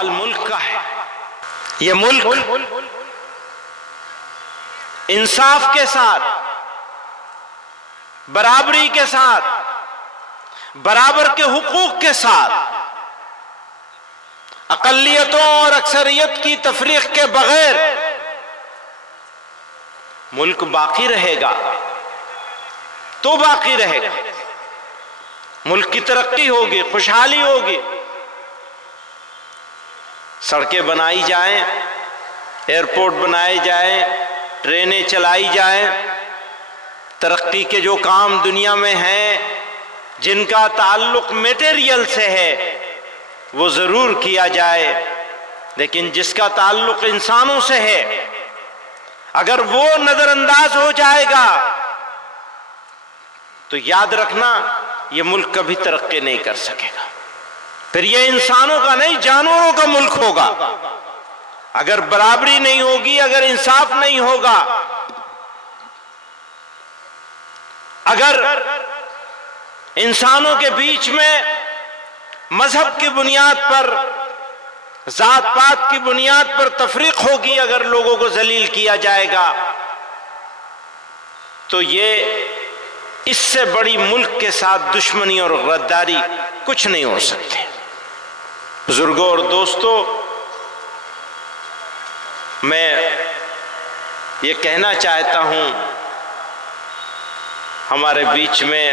سوال ملک کا ہے۔ یہ ملک انصاف کے ساتھ، برابری کے ساتھ، برابر کے حقوق کے ساتھ، اقلیتوں اور اکثریت کی تفریق کے بغیر ملک باقی رہے گا تو باقی رہے گا۔ ملک کی ترقی ہوگی، خوشحالی ہوگی، سڑکیں بنائی جائیں، ایئرپورٹ بنائے جائیں، ٹرینیں چلائی جائیں، ترقی کے جو کام دنیا میں ہیں جن کا تعلق میٹیریل سے ہے وہ ضرور کیا جائے، لیکن جس کا تعلق انسانوں سے ہے اگر وہ نظر انداز ہو جائے گا تو یاد رکھنا یہ ملک کبھی ترقی نہیں کر سکے گا۔ پھر یہ انسانوں کا نہیں، جانوروں کا ملک ہوگا۔ اگر برابری نہیں ہوگی، اگر انصاف نہیں ہوگا، اگر انسانوں کے بیچ میں مذہب کی بنیاد پر، ذات پات کی بنیاد پر تفریق ہوگی، اگر لوگوں کو ذلیل کیا جائے گا تو یہ اس سے بڑی ملک کے ساتھ دشمنی اور غداری کچھ نہیں ہو سکتے۔ بزرگوں اور دوستو، میں یہ کہنا چاہتا ہوں، ہمارے بیچ میں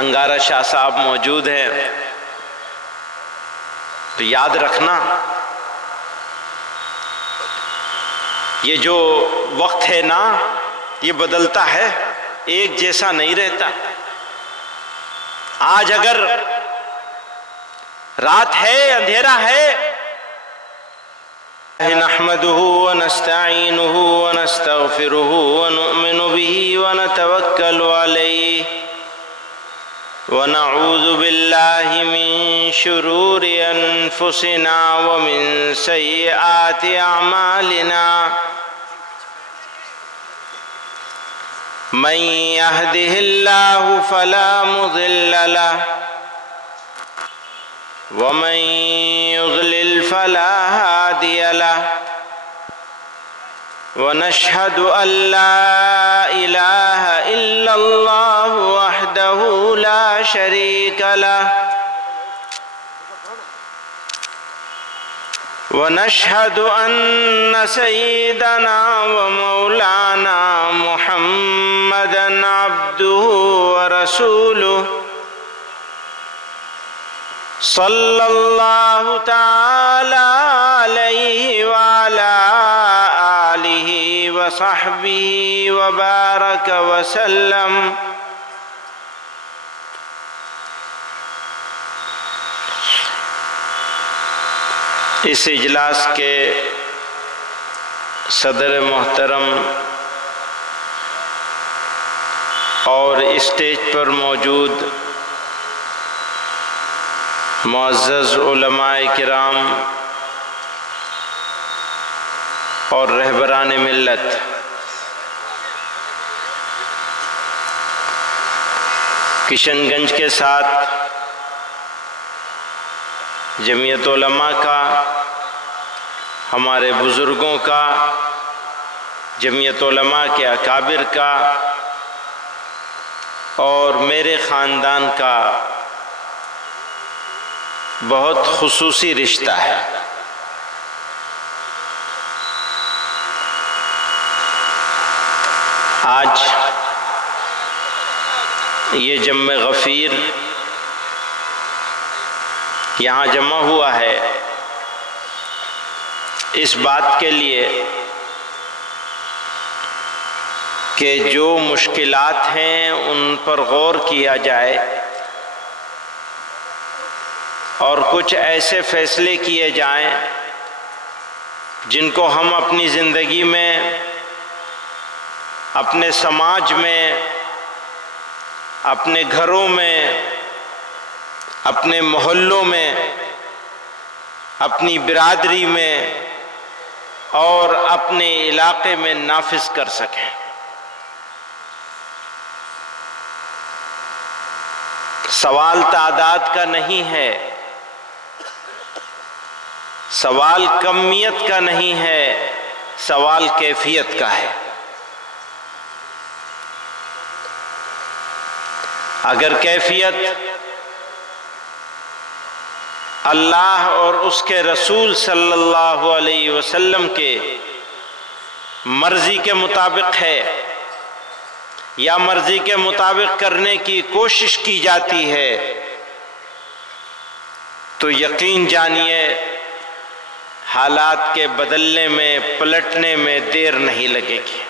انگارہ شاہ صاحب موجود ہیں، تو یاد رکھنا یہ جو وقت ہے نا یہ بدلتا ہے، ایک جیسا نہیں رہتا۔ آج اگر رات ہے، اندھیرا ہے، نحمده ونستعینه ونستغفره ونؤمن به ونتوکل علیہ ونعوذ باللہ من شرور انفسنا ومن سیئات اعمالنا من يهده الله فلا مضل له ومن يضلل فلا هادي له ونشهد أن لا إله إلا الله وحده لا شريك له ونشهد أن سيدنا ومولانا محمدا عبده ورسوله صلی اللہ تعالی علیہ وعلا آلہ وصحبہ وبارک وسلم۔ اس اجلاس کے صدر محترم اور اسٹیج پر موجود معزز علماء کرام اور رہبران ملت، کشن گنج کے ساتھ جمعیت علماء کا، ہمارے بزرگوں کا، جمعیت علماء کے اکابر کا اور میرے خاندان کا بہت خصوصی رشتہ ہے۔ آج یہ جمع غفیر یہاں جمع ہوا ہے اس بات کے لیے کہ جو مشکلات ہیں ان پر غور کیا جائے اور کچھ ایسے فیصلے کیے جائیں جن کو ہم اپنی زندگی میں، اپنے سماج میں، اپنے گھروں میں، اپنے محلوں میں، اپنی برادری میں اور اپنے علاقے میں نافذ کر سکیں۔ سوال تعداد کا نہیں ہے، سوال کمیت کا نہیں ہے، سوال کیفیت کا ہے۔ اگر کیفیت اللہ اور اس کے رسول صلی اللہ علیہ وسلم کے مرضی کے مطابق ہے یا مرضی کے مطابق کرنے کی کوشش کی جاتی ہے تو یقین جانیے حالات کے بدلنے میں، پلٹنے میں دیر نہیں لگے گی۔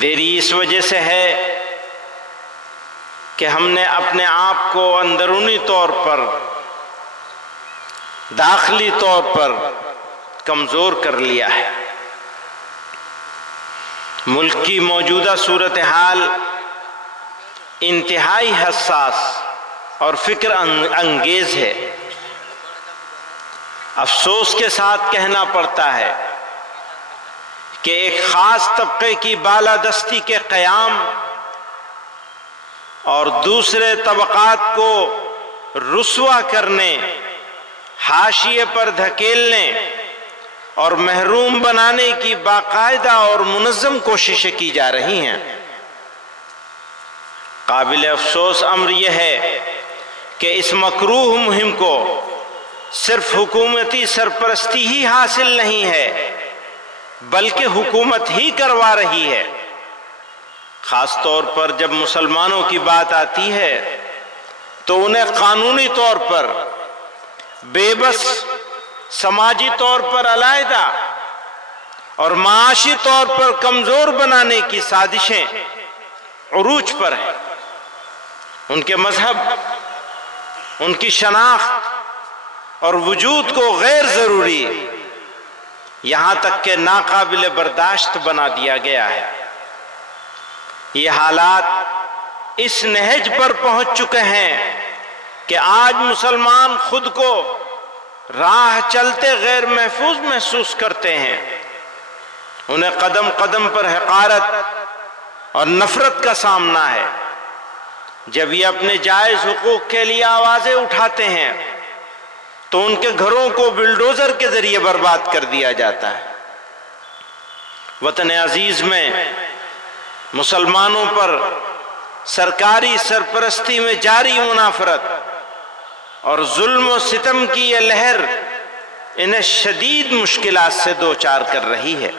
دیری اس وجہ سے ہے کہ ہم نے اپنے آپ کو اندرونی طور پر، داخلی طور پر کمزور کر لیا ہے۔ ملک کی موجودہ صورتحال انتہائی حساس اور فکر انگیز ہے۔ افسوس کے ساتھ کہنا پڑتا ہے کہ ایک خاص طبقے کی بالادستی کے قیام اور دوسرے طبقات کو رسوا کرنے، حاشیے پر دھکیلنے اور محروم بنانے کی باقاعدہ اور منظم کوششیں کی جا رہی ہیں۔ قابل افسوس امر یہ ہے کہ اس مکروہ مہم کو صرف حکومتی سرپرستی ہی حاصل نہیں ہے بلکہ حکومت ہی کروا رہی ہے۔ خاص طور پر جب مسلمانوں کی بات آتی ہے تو انہیں قانونی طور پر بے بس، سماجی طور پر علیحدہ اور معاشی طور پر کمزور بنانے کی سازشیں عروج پر ہیں۔ ان کے مذہب، ان کی شناخت اور وجود کو غیر ضروری، یہاں تک کہ ناقابل برداشت بنا دیا گیا ہے۔ یہ حالات اس نہج پر پہنچ چکے ہیں کہ آج مسلمان خود کو راہ چلتے غیر محفوظ محسوس کرتے ہیں۔ انہیں قدم قدم پر حقارت اور نفرت کا سامنا ہے۔ جب یہ اپنے جائز حقوق کے لیے آوازیں اٹھاتے ہیں تو ان کے گھروں کو بلڈوزر کے ذریعے برباد کر دیا جاتا ہے۔ وطن عزیز میں مسلمانوں پر سرکاری سرپرستی میں جاری منافرت اور ظلم و ستم کی یہ لہر انہیں شدید مشکلات سے دوچار کر رہی ہے۔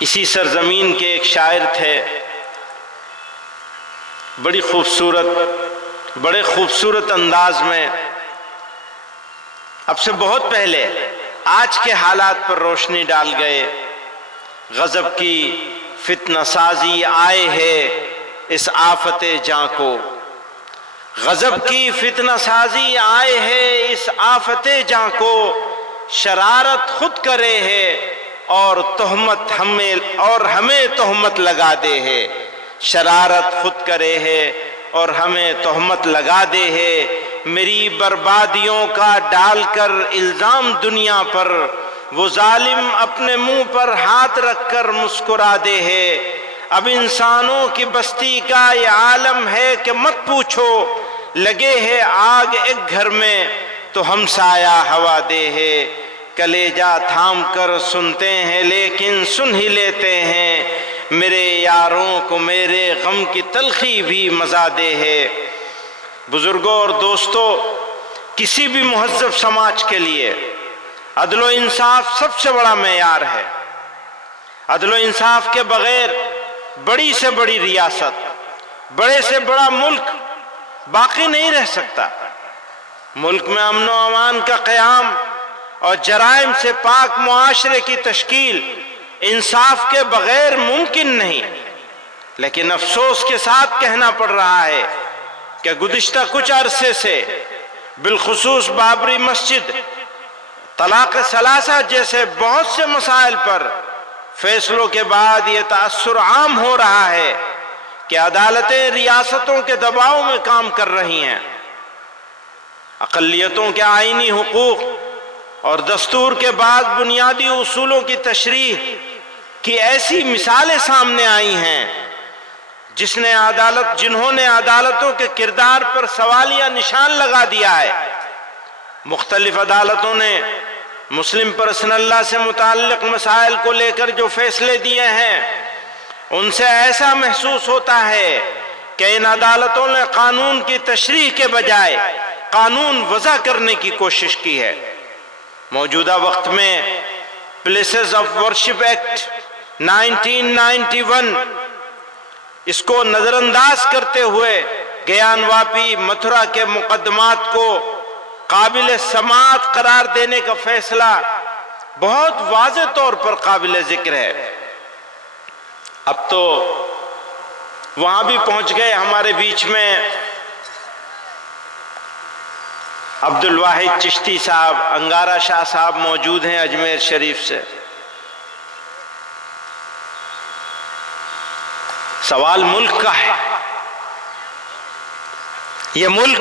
اسی سرزمین کے ایک شاعر تھے، بڑے خوبصورت انداز میں اب سے بہت پہلے آج کے حالات پر روشنی ڈال گئے۔ غضب کی فتنہ سازی آئے ہے اس آفت جاں کو، غضب کی فتنہ سازی آئے ہے اس آفت جاں کو، شرارت خود کرے ہے اور ہمیں تہمت لگا دے ہے، شرارت خود کرے ہے اور ہمیں تہمت لگا دے ہے، میری بربادیوں کا ڈال کر الزام دنیا پر، وہ ظالم اپنے منہ پر ہاتھ رکھ کر مسکرا دے ہے، اب انسانوں کی بستی کا یہ عالم ہے کہ مت پوچھو، لگے ہے آگ ایک گھر میں تو ہم سایہ ہوا دے ہے، کلیجہ تھام کر سنتے ہیں لیکن سن ہی لیتے ہیں، میرے یاروں کو میرے غم کی تلخی بھی مزہ دے ہے۔ بزرگوں اور دوستوں، کسی بھی مہذب سماج کے لیے عدل و انصاف سب سے بڑا معیار ہے۔ عدل و انصاف کے بغیر بڑی سے بڑی ریاست، بڑے سے بڑا ملک باقی نہیں رہ سکتا۔ ملک میں امن و امان کا قیام اور جرائم سے پاک معاشرے کی تشکیل انصاف کے بغیر ممکن نہیں، لیکن افسوس کے ساتھ کہنا پڑ رہا ہے کہ گزشتہ کچھ عرصے سے بالخصوص بابری مسجد، طلاق ثلاثہ جیسے بہت سے مسائل پر فیصلوں کے بعد یہ تأثر عام ہو رہا ہے کہ عدالتیں ریاستوں کے دباؤ میں کام کر رہی ہیں۔ اقلیتوں کے آئینی حقوق اور دستور کے بعد بنیادی اصولوں کی تشریح کی ایسی مثالیں سامنے آئی ہیں جنہوں نے عدالتوں کے کردار پر سوالیہ نشان لگا دیا ہے۔ مختلف عدالتوں نے مسلم پرسنل لا سے متعلق مسائل کو لے کر جو فیصلے دیے ہیں، ان سے ایسا محسوس ہوتا ہے کہ ان عدالتوں نے قانون کی تشریح کے بجائے قانون وضع کرنے کی کوشش کی ہے۔ موجودہ وقت میں پلیسز آف ورشپ ایکٹ 1991 اس کو نظر انداز کرتے ہوئے گیان واپی متھرا کے مقدمات کو قابل سماعت قرار دینے کا فیصلہ بہت واضح طور پر قابل ذکر ہے۔ اب تو وہاں بھی پہنچ گئے، ہمارے بیچ میں عبد الواحد چشتی صاحب، انگارہ شاہ صاحب موجود ہیں اجمیر شریف سے۔ سوال ملک کا ہے۔ یہ ملک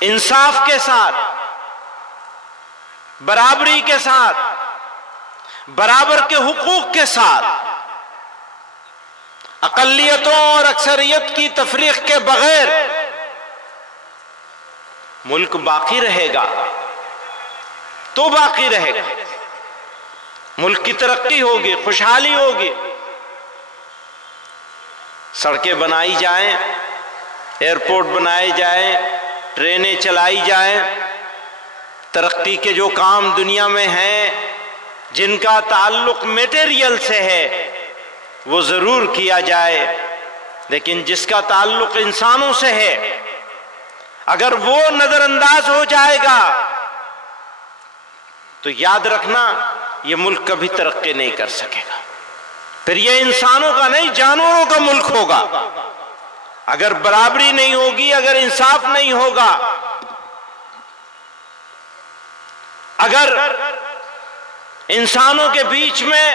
انصاف کے ساتھ، برابری کے ساتھ، برابر کے حقوق کے ساتھ، اقلیتوں اور اکثریت کی تفریق کے بغیر ملک باقی رہے گا تو باقی رہے گا۔ ملک کی ترقی ہوگی، خوشحالی ہوگی، سڑکیں بنائی جائیں، ایئرپورٹ بنائے جائیں، ٹرینیں چلائی جائیں، ترقی کے جو کام دنیا میں ہیں جن کا تعلق میٹیریل سے ہے وہ ضرور کیا جائے، لیکن جس کا تعلق انسانوں سے ہے اگر وہ نظر انداز ہو جائے گا تو یاد رکھنا یہ ملک کبھی ترقی نہیں کر سکے گا۔ پھر یہ انسانوں کا نہیں، جانوروں کا ملک ہوگا۔ اگر برابری نہیں ہوگی، اگر انصاف نہیں ہوگا، اگر انسانوں کے بیچ میں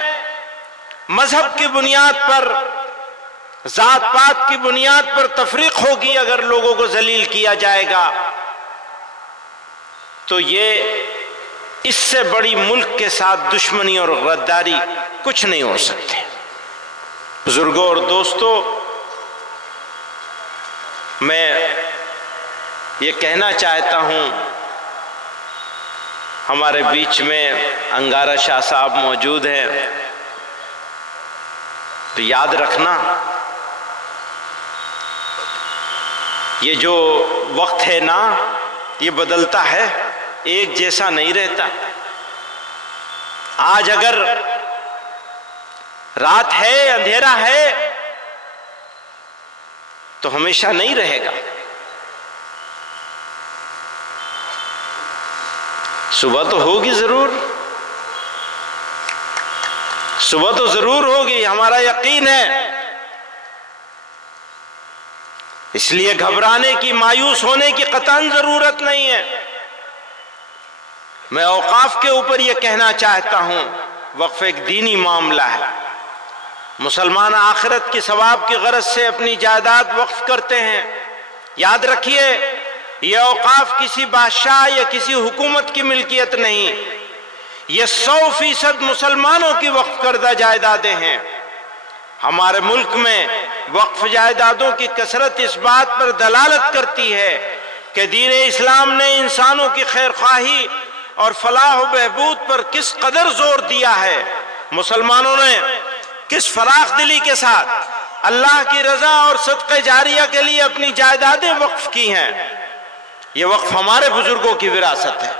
مذہب کی بنیاد پر، ذات پات کی بنیاد پر تفریق ہوگی، اگر لوگوں کو ذلیل کیا جائے گا، تو یہ اس سے بڑی ملک کے ساتھ دشمنی اور غداری کچھ نہیں ہو سکتے۔ بزرگوں اور دوستو، میں یہ کہنا چاہتا ہوں، ہمارے بیچ میں انگارہ شاہ صاحب موجود ہیں، تو یاد رکھنا یہ جو وقت ہے نا، یہ بدلتا ہے، ایک جیسا نہیں رہتا۔ آج اگر رات ہے، اندھیرا ہے، تو ہمیشہ نہیں رہے گا۔ صبح تو ہوگی ضرور، صبح تو ضرور ہوگی، ہمارا یقین ہے۔ اس لیے گھبرانے کی، مایوس ہونے کی قطعاً ضرورت نہیں ہے۔ میں اوقاف کے اوپر یہ کہنا چاہتا ہوں، وقف ایک دینی معاملہ ہے۔ مسلمان آخرت کی ثواب کی غرض سے اپنی جائیداد وقف کرتے ہیں۔ یاد رکھیے، یہ اوقاف کسی بادشاہ یا کسی حکومت کی ملکیت نہیں، یہ 100% مسلمانوں کی وقف کردہ جائیدادیں ہیں۔ ہمارے ملک میں وقف جائیدادوں کی کثرت اس بات پر دلالت کرتی ہے کہ دین اسلام نے انسانوں کی خیر خواہی اور فلاح و بہبود پر کس قدر زور دیا ہے، مسلمانوں نے کس فراخ دلی کے ساتھ اللہ کی رضا اور صدقہ جاریہ کے لیے اپنی جائیدادیں وقف کی ہیں۔ یہ وقف ہمارے بزرگوں کی وراثت ہے۔